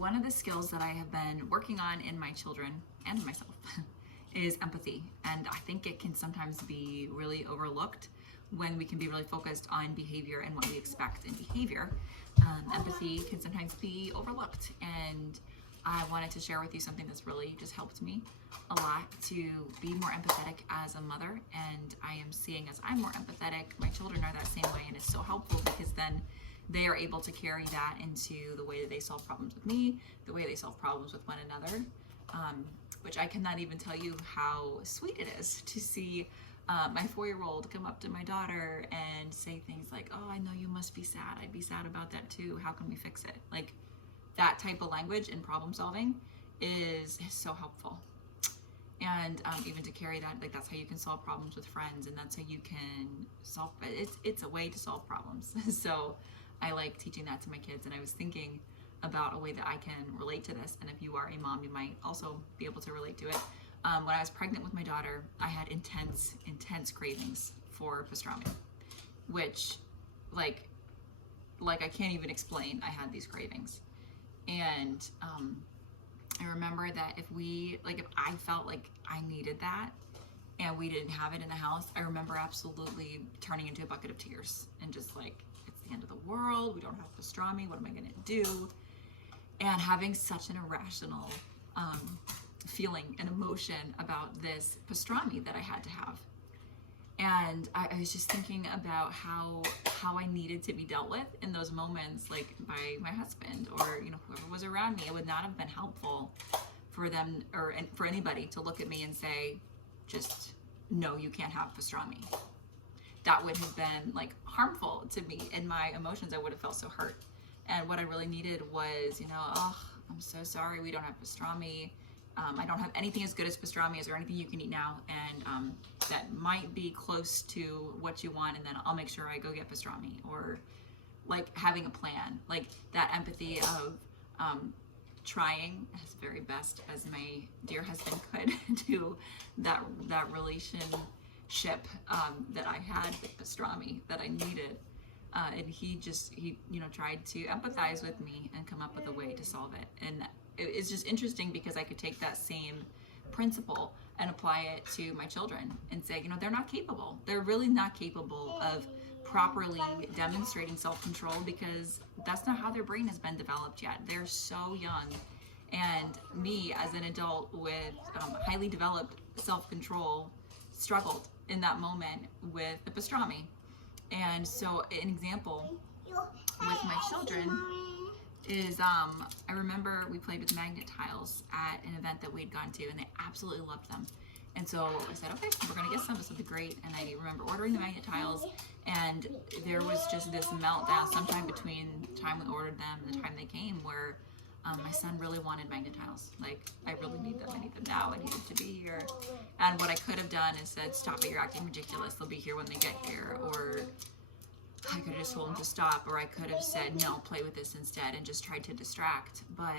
one of the skills that I have been working on in my children and myself is empathy. And I think it can sometimes be really overlooked when we can be really focused on behavior and what we expect in behavior. Empathy can sometimes be overlooked. And I wanted to share with you something that's really just helped me a lot to be more empathetic as a mother. And I am seeing, as I'm more empathetic, my children are that same way. And it's so helpful because then they are able to carry that into the way that they solve problems with me, the way they solve problems with one another, which I cannot even tell you how sweet it is to see my 4-year-old come up to my daughter and say things like, oh, I know you must be sad. I'd be sad about that too. How can we fix it? Like, that type of language in problem solving is so helpful. And even to carry that, like, that's how you can solve problems with friends, and that's how you can solve, it's a way to solve problems. So I like teaching that to my kids, and I was thinking about a way that I can relate to this, and if you are a mom, you might also be able to relate to it. When I was pregnant with my daughter, I had intense cravings for pastrami, which, like I can't even explain. I had these cravings, and I remember that if I felt like I needed that and we didn't have it in the house, I remember absolutely turning into a bucket of tears and just like, it's the end of the world. We don't have pastrami. What am I going to do? And having such an irrational feeling and emotion about this pastrami that I had to have. And I was just thinking about how I needed to be dealt with in those moments, like by my husband or whoever was around me. It would not have been helpful for them or for anybody to look at me and say, just no, you can't have pastrami. That would have been like harmful to me and my emotions. I would have felt so hurt. And what I really needed was, oh, I'm so sorry, we don't have pastrami. I don't have anything as good as pastrami. Is there anything you can eat now? And that might be close to what you want, and then I'll make sure I go get pastrami. Or like having a plan, like that empathy of trying as very best as my dear husband could do that relationship that I had with pastrami that I needed. And he tried to empathize with me and come up with a way to solve it. And it's just interesting because I could take that same principle and apply it to my children and say, they're not capable. They're really not capable of properly demonstrating self-control because that's not how their brain has been developed yet. They're so young. And me as an adult with highly developed self-control struggled in that moment with the pastrami. And so an example with my children is I remember we played with magnet tiles at an event that we'd gone to, and they absolutely loved them. And so I said, okay, we're gonna get some. This will be great. And I remember ordering the magnet tiles, and there was just this meltdown sometime between the time we ordered them and the time they came where my son really wanted magnet tiles. Like, I really need them. I need them now. I need them to be here. And what I could have done is said, stop it, you're acting ridiculous. They'll be here when they get here. Or I could have just told him to stop, or I could have said, no, play with this instead, and just tried to distract. But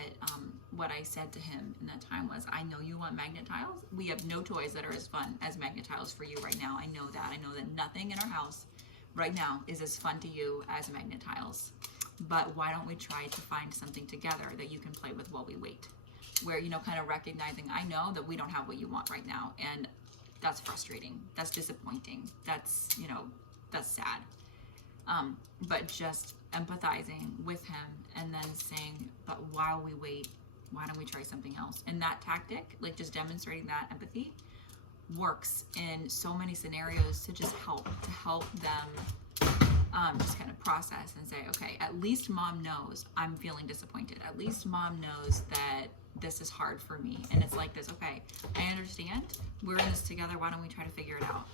what I said to him in that time was, I know you want magnet tiles. We have no toys that are as fun as magnet tiles for you right now. I know that. I know that nothing in our house right now is as fun to you as magnet tiles. But why don't we try to find something together that you can play with while we wait? Where, kind of recognizing, I know that we don't have what you want right now, and that's frustrating. That's disappointing. That's, that's sad. But just empathizing with him and then saying, but while we wait, why don't we try something else? And that tactic, like just demonstrating that empathy, works in so many scenarios to just help them just kind of process and say, okay, at least mom knows I'm feeling disappointed. At least mom knows that this is hard for me. And it's like this, okay, I understand. We're in this together. Why don't we try to figure it out?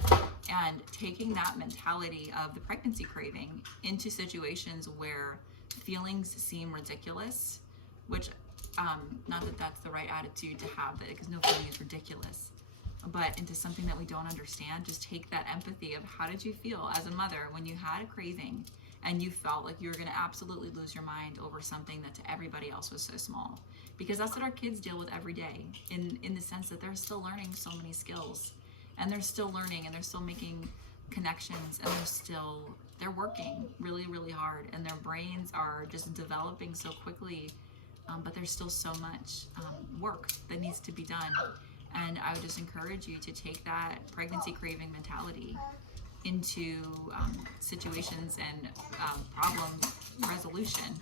And taking that mentality of the pregnancy craving into situations where feelings seem ridiculous, which, not that that's the right attitude to have, because no feeling is ridiculous, but into something that we don't understand, just take that empathy of how did you feel as a mother when you had a craving and you felt like you were going to absolutely lose your mind over something that to everybody else was so small. Because that's what our kids deal with every day, in the sense that they're still learning so many skills, and they're still learning, and they're still making connections, and they're working really, really hard, and their brains are just developing so quickly but there's still so much work that needs to be done. And I would just encourage you to take that pregnancy craving mentality into situations and problem resolution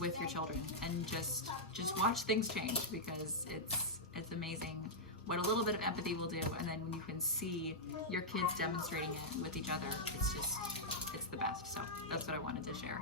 with your children, and just watch things change, because it's amazing what a little bit of empathy will do. And then when you can see your kids demonstrating it with each other, it's the best. So that's what I wanted to share.